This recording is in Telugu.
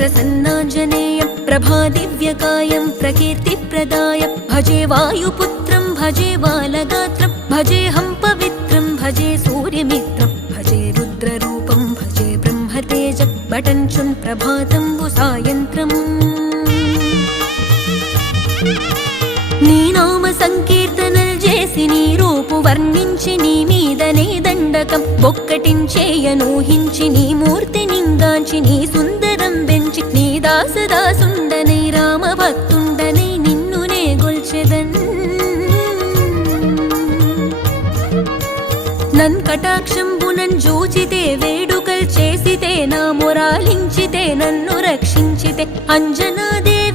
प्रसन्नाञ्जनेयं प्रभादिव्यकायं प्रकीर्तिप्रदाय भजे वायुपुत्रं भजे बालगात्रं भजेऽहं पवित्रं भजे सूर्यमित्रं भजे रुद्ररूपं भजे ब्रह्मतेज बटञ्चुन् प्रभातं सायन्त्रम् నీ నామ సంకీర్తనలు చేసి నీ రూపు వర్ణించి నీ మీదనే దండకం ఒక్కటించేయనూహించి నీ మూర్తి నింగాంచి నీ సుందరం పెంచి నీ దాసదాసుండనై రామభక్తుండనై నిన్నునే గొల్చెదన్ నన్ కటాక్షంబునన్ జూచితే వేడుకల్ చేసితే నా మొరాలించితే నన్ను రక్షించితే అంజనాదే